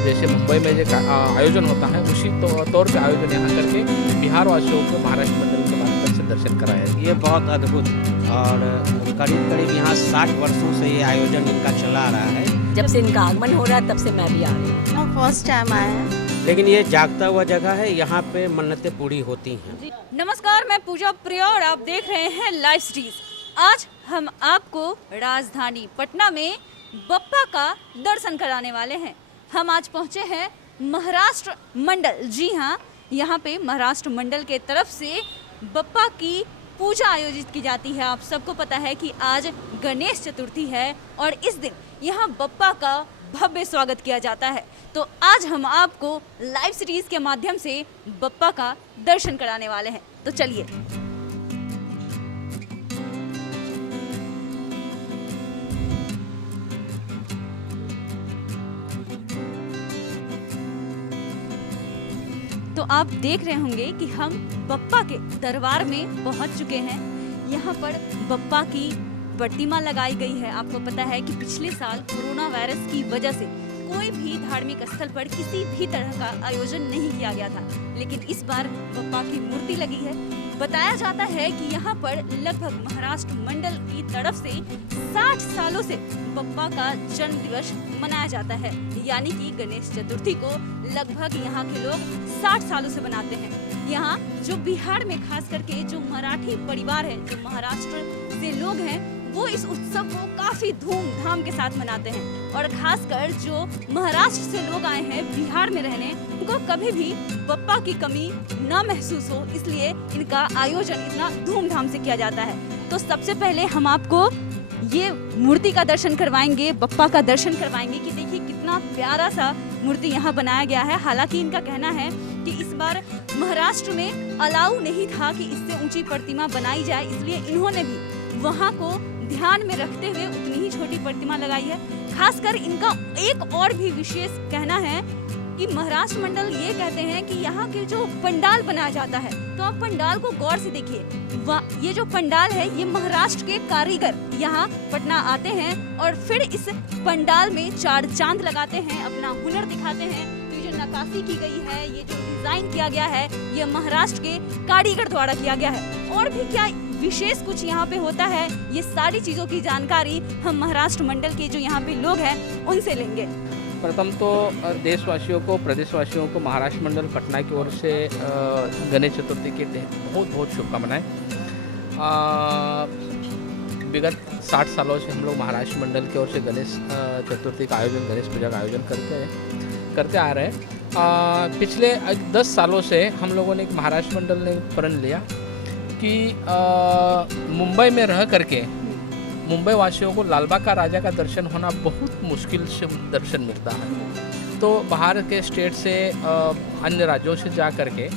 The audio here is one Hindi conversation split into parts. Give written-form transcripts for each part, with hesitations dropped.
जैसे मुंबई में जो आयोजन होता है उसी तौर पे आयोजन यहाँ करके बिहार वासियों को महाराष्ट्र मंडल के माध्यम से दर्शन कराया है। ये बहुत अद्भुत और करीब करीब यहाँ 60 वर्षों से ये आयोजन इनका चला आ रहा है। जब से इनका आगमन हो रहा है तब से मैं भी आ रही हूँ। हम फर्स्ट टाइम आए हैं। लेकिन ये जागता हुआ जगह है, यहाँ पे मन्नतें पूरी होती हैं। नमस्कार, मैं पूजा प्रिया और आप देख रहे हैं लाइव स्ट्रीज। आज हम आपको राजधानी पटना में बप्पा का दर्शन कराने वाले हैं। हम आज पहुंचे हैं महाराष्ट्र मंडल। जी हाँ, यहाँ पे महाराष्ट्र मंडल के तरफ से बप्पा की पूजा आयोजित की जाती है। आप सबको पता है कि आज गणेश चतुर्थी है और इस दिन यहाँ बप्पा का भव्य स्वागत किया जाता है। तो आज हम आपको लाइव सीरीज के माध्यम से बप्पा का दर्शन कराने वाले हैं। तो चलिए। तो आप देख रहे होंगे कि हम बप्पा के दरबार में पहुंच चुके हैं। यहाँ पर बप्पा की प्रतिमा लगाई गई है। आपको पता है कि पिछले साल कोरोना वायरस की वजह से कोई भी धार्मिक स्थल पर किसी भी तरह का आयोजन नहीं किया गया था, लेकिन इस बार बप्पा की मूर्ति लगी है। बताया जाता है कि यहाँ पर लगभग महाराष्ट्र मंडल की तरफ से 60 सालों से बप्पा का जन्म दिवस मनाया जाता है, यानी कि गणेश चतुर्थी को लगभग यहाँ के लोग 60 सालों से मनाते हैं। यहाँ जो बिहार में खास करके जो मराठी परिवार है, जो महाराष्ट्र से लोग हैं, वो इस उत्सव को काफी धूमधाम के साथ मनाते हैं। और खासकर जो महाराष्ट्र से लोग आए हैं बिहार में रहने, उनको कभी भी बप्पा की कमी न महसूस हो, इसलिए इनका आयोजन इतना धूमधाम से किया जाता है। तो सबसे पहले हम आपको ये मूर्ति का दर्शन करवाएंगे, बप्पा का दर्शन करवाएंगे कि देखिए कितना प्यारा सा मूर्ति यहाँ बनाया गया है। हालांकि इनका कहना है कि इस बार महाराष्ट्र में अलाउ नहीं था कि इससे ऊंची प्रतिमा बनाई जाए, इसलिए इन्होंने भी वहाँ को ध्यान में रखते हुए उतनी ही छोटी प्रतिमा लगाई है। खासकर इनका एक और भी विशेष कहना है कि महाराष्ट्र मंडल ये कहते हैं कि यहाँ के जो पंडाल बनाया जाता है, तो आप पंडाल को गौर से देखिए। ये जो पंडाल है, ये महाराष्ट्र के कारीगर यहाँ पटना आते हैं और फिर इस पंडाल में 4 चांद लगाते हैं, अपना हुनर दिखाते हैं। तो ये जो नक्काशी की गई है, ये जो डिजाइन किया गया है, ये महाराष्ट्र के कारीगर द्वारा किया गया है। और भी क्या विशेष कुछ यहाँ पे होता है, ये सारी चीजों की जानकारी हम महाराष्ट्र मंडल के जो यहाँ पे लोग हैं उनसे लेंगे। प्रथम तो देशवासियों को, प्रदेशवासियों को महाराष्ट्र मंडल पटना की ओर से गणेश चतुर्थी की बहुत बहुत शुभकामनाएं। विगत 60 सालों से हम लोग महाराष्ट्र मंडल की ओर से गणेश चतुर्थी का आयोजन, गणेश पूजा का आयोजन करते आ रहे हैं। पिछले 10 सालों से हम लोगों ने, महाराष्ट्र मंडल ने प्रण लिया कि मुंबई में रह करके मुंबई वासियों को लालबाग का राजा का दर्शन होना बहुत मुश्किल से दर्शन मिलता है। तो बाहर के स्टेट से, अन्य राज्यों से जा करके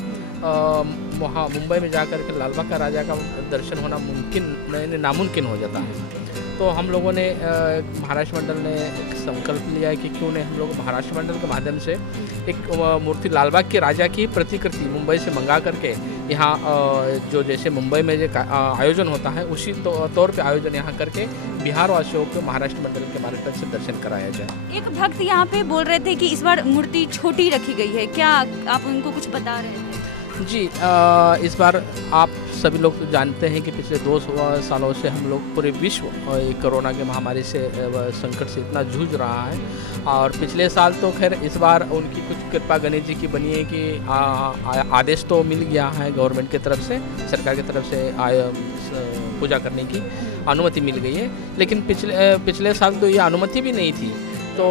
वहाँ मुंबई में जा करके लालबाग का राजा का दर्शन होना नामुमकिन हो जाता है। तो हम लोगों ने, महाराष्ट्र मंडल ने एक संकल्प लिया है कि क्यों नहीं हम लोग महाराष्ट्र मंडल के माध्यम से एक मूर्ति लालबाग के राजा की प्रतिकृति मुंबई से मंगा करके यहाँ जो जैसे मुंबई में जो आयोजन होता है उसी तौर पे आयोजन यहाँ करके बिहार वासियों को महाराष्ट्र मंडल के माध्यम से दर्शन कराया जाए। एक भक्त यहाँ पे बोल रहे थे कि इस बार मूर्ति छोटी रखी गई है, क्या आप उनको कुछ बता रहे हैं? जी, इस बार आप सभी लोग तो जानते हैं कि पिछले 2 सालों से हम लोग पूरे विश्व कोरोना के महामारी से, संकट से इतना जूझ रहा है। और पिछले साल तो खैर, इस बार उनकी कुछ कृपा गणेश जी की बनी है कि आदेश तो मिल गया है गवर्नमेंट की तरफ से, सरकार की तरफ से पूजा करने की अनुमति मिल गई है। लेकिन पिछले साल तो ये अनुमति भी नहीं थी। तो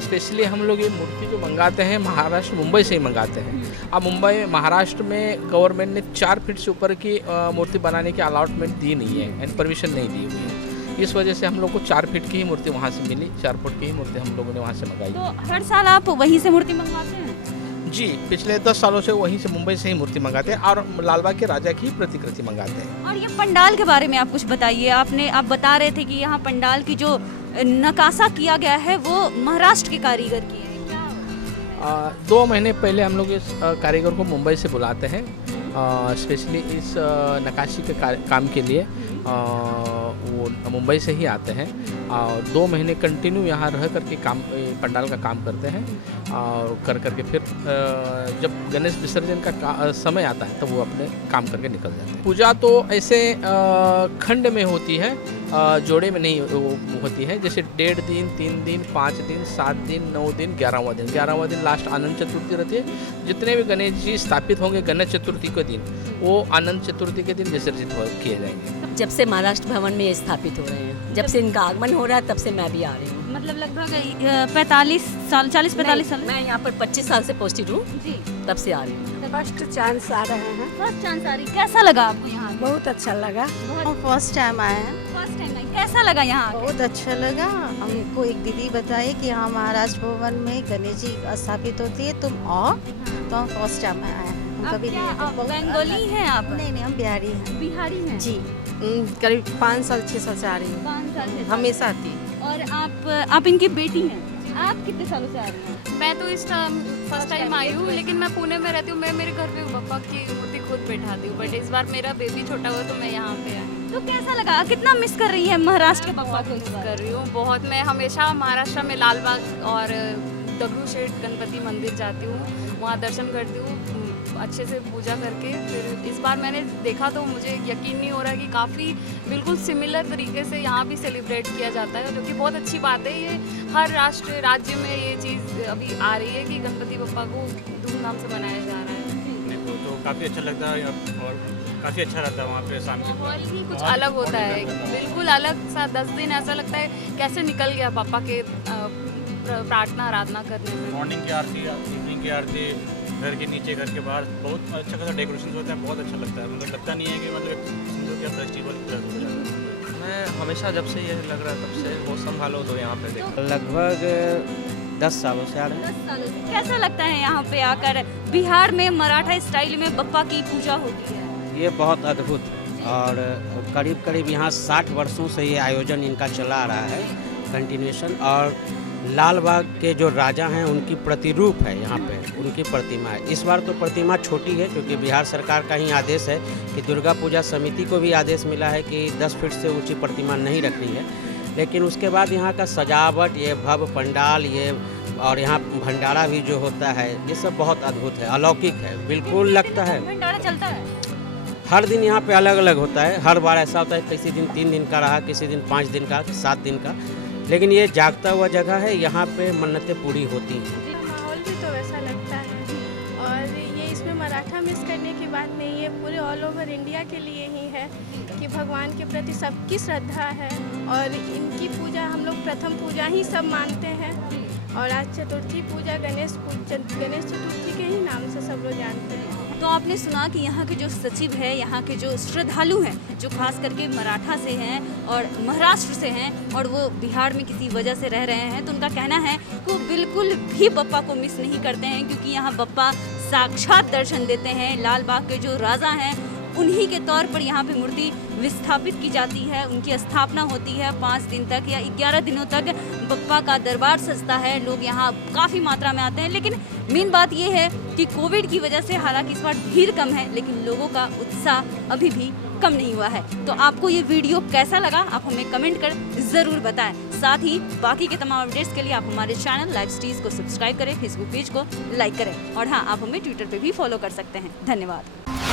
स्पेशली हम लोग ये मूर्ति जो मंगाते हैं महाराष्ट्र, मुंबई से ही मंगाते हैं। अब मुंबई, महाराष्ट्र में गवर्नमेंट ने 4 फीट से ऊपर की मूर्ति बनाने की अलॉटमेंट दी नहीं है एंड परमिशन नहीं दी हुई है। इस वजह से हम लोग को 4 फीट की ही मूर्ति वहाँ से मिली, 4 फुट की ही मूर्ति हम लोगों ने वहाँ से मंगाई। तो हर साल आप वहीं से मूर्ति मंगवाते हैं? जी, पिछले 10 सालों से वहीं से, मुंबई से ही मूर्ति मंगाते हैं और लालबाग के राजा की प्रतिकृति मंगाते हैं। और ये पंडाल के बारे में आप कुछ बताइए। आप बता रहे थे कि यहाँ पंडाल की जो नकाशा किया गया है वो महाराष्ट्र के कारीगर की है, क्या? 2 महीने पहले हम लोग इस कारीगर को मुंबई से बुलाते हैं, स्पेशली इस नक्काशी के काम के लिए। वो मुंबई से ही आते हैं और 2 महीने कंटिन्यू यहाँ रह करके काम पंडाल का काम करते हैं और कर करके फिर जब गणेश विसर्जन का समय आता है तब वो अपने काम करके निकल जाते हैं। पूजा तो ऐसे खंड में होती है, जोड़े में नहीं होती है। जैसे 1.5 दिन, 3 दिन, 5 दिन, 7 दिन, 9 दिन, 11वां दिन। 11वां दिन लास्ट आनंद चतुर्थी रहती है। जितने भी गणेश जी स्थापित होंगे गणेश चतुर्थी के दिन, वो आनंद चतुर्थी के दिन विसर्जित किए जाएंगे। जब से महाराष्ट्र भवन में ये स्थापित हो रहे हैं, जब से इनका आगमन हो रहा है तब से मैं भी आ रही हूँ। मतलब लगभग 45 साल 40-45 साल मैं यहाँ पर 25 साल से पोस्टेड हूँ, जी। तब से आ रही हूँ। फर्स्ट चांस आ रहे हैं। फर्स्ट चांस आ रही, कैसा लगा आपको यहाँ? बहुत अच्छा लगा। बहुत फर्स्ट टाइम आए हैं। फर्स्ट टाइम आई, कैसा लगा यहाँ? बहुत अच्छा लगा। हमको एक दीदी बताई कि यहाँ महाराष्ट्र भवन में गणेश जी स्थापित होती है, तुम आओ। तो हम फर्स्ट टाइम आए हैं। हम आप कभी क्या नहीं आप बंगाली हैं आप? नहीं, हम बिहारी हैं। बिहारी हैं जी। करीब 5 साल 6 साल से आ रही हूँ, 5 साल से। हमेशा आती है। और आप इनकी बेटी हैं। आप कितने सालों से आ रही हैं? मैं तो इस टाइम फर्स्ट टाइम आई हूँ, लेकिन मैं पुणे में रहती हूँ। मैं मेरे घर पे बप्पा की मूर्ति खुद बैठाती हूँ, बट इस बार मेरा बेबी छोटा हुआ तो मैं यहाँ पे आई। तो कैसा लगा? कितना मिस कर रही है महाराष्ट्र के पप्पा को? मिस कर रही हूँ बहुत। मैं हमेशा महाराष्ट्र में लालबाग और दगड़ूशेठ गणपति मंदिर जाती हूँ, वहाँ दर्शन करती हूँ अच्छे से पूजा करके। फिर इस बार मैंने देखा तो मुझे यकीन नहीं हो रहा कि काफ़ी बिल्कुल सिमिलर तरीके से यहाँ भी सेलिब्रेट किया जाता है, जो कि बहुत अच्छी बात है। ये हर राज्य में ये चीज़ अभी आ रही है कि गणपति बप्पा को धूमधाम से मनाया जा रहा है। मेरे को तो काफ़ी अच्छा लगता है और काफ़ी अच्छा रहता है वहाँ पे शाम के। माहौल ही कुछ अलग होता है, बिल्कुल अलग सा। 10 दिन ऐसा लगता है कैसे निकल गया पापा के प्रार्थना आराधना करने में। मॉर्निंग की आरती, इवनिंग की आरती, घर के नीचे, घर के बाहर बहुत अच्छा खासा डेकोरेशन होता है, बहुत अच्छा लगता है। मतलब लगता नहीं है कि मतलब समझो क्या फेस्टिवल प्लस हो जाता है। मैं हमेशा जब से ये लग रहा है तब से वो संभालो तो यहाँ पे देख लगभग 10 सालों से आ रहे हैं। 10 सालों से। कैसा लगता है यहाँ पे आकर? बिहार में मराठा स्टाइल में बप्पा की पूजा होती है। ये बहुत अद्भुत और करीब यहाँ 60 वर्षों से ये आयोजन इनका चला आ रहा है, कंटिन्यूएशन। और लाल बाग के जो राजा हैं उनकी प्रतिरूप है यहाँ पे, उनकी प्रतिमा है। इस बार तो प्रतिमा छोटी है क्योंकि बिहार सरकार का ही आदेश है कि दुर्गा पूजा समिति को भी आदेश मिला है कि 10 फीट से ऊंची प्रतिमा नहीं रखनी है। लेकिन उसके बाद यहाँ का सजावट, ये भव्य पंडाल, ये और यहाँ भंडारा भी जो होता है, ये सब बहुत अद्भुत है, अलौकिक है। बिल्कुल लगता है भंडारा चलता है हर दिन यहाँ पे अलग अलग होता है। हर बार ऐसा होता है किसी दिन 3 दिन का रहा, किसी दिन 5 दिन का, 7 दिन का। लेकिन ये जागता हुआ जगह है, यहाँ पे मन्नतें पूरी होती हैं। माहौल भी तो वैसा लगता है और ये इसमें मराठा मिस करने की बात नहीं है, पूरे ऑल ओवर इंडिया के लिए ही है कि भगवान के प्रति सबकी श्रद्धा है और इनकी पूजा हम लोग प्रथम पूजा ही सब मानते हैं। और आज चतुर्थी पूजा गणेश चतुर्थी के ही नाम से सब लोग जानते हैं। तो आपने सुना कि यहाँ के जो सचिव है, यहाँ के जो श्रद्धालु हैं, जो खास करके मराठा से हैं और महाराष्ट्र से हैं और वो बिहार में किसी वजह से रह रहे हैं, तो उनका कहना है कि वो बिल्कुल भी बप्पा को मिस नहीं करते हैं क्योंकि यहाँ बप्पा साक्षात दर्शन देते हैं। लाल बाग के जो राजा हैं उन्हीं के तौर पर यहाँ पे मूर्ति विस्थापित की जाती है, उनकी स्थापना होती है। 5 दिन तक या 11 दिनों तक बप्पा का दरबार सजता है। लोग यहाँ काफ़ी मात्रा में आते हैं। लेकिन मेन बात ये है कि कोविड की वजह से हालांकि इस बार भीड़ कम है, लेकिन लोगों का उत्साह अभी भी कम नहीं हुआ है। तो आपको ये वीडियो कैसा लगा आप हमें कमेंट कर ज़रूर बताएं। साथ ही बाकी के तमाम अपडेट्स के लिए आप हमारे चैनल लाइव स्ट्रीज को सब्सक्राइब करें, फेसबुक पेज को लाइक करें और हाँ, आप हमें ट्विटर पे भी फॉलो कर सकते हैं। धन्यवाद।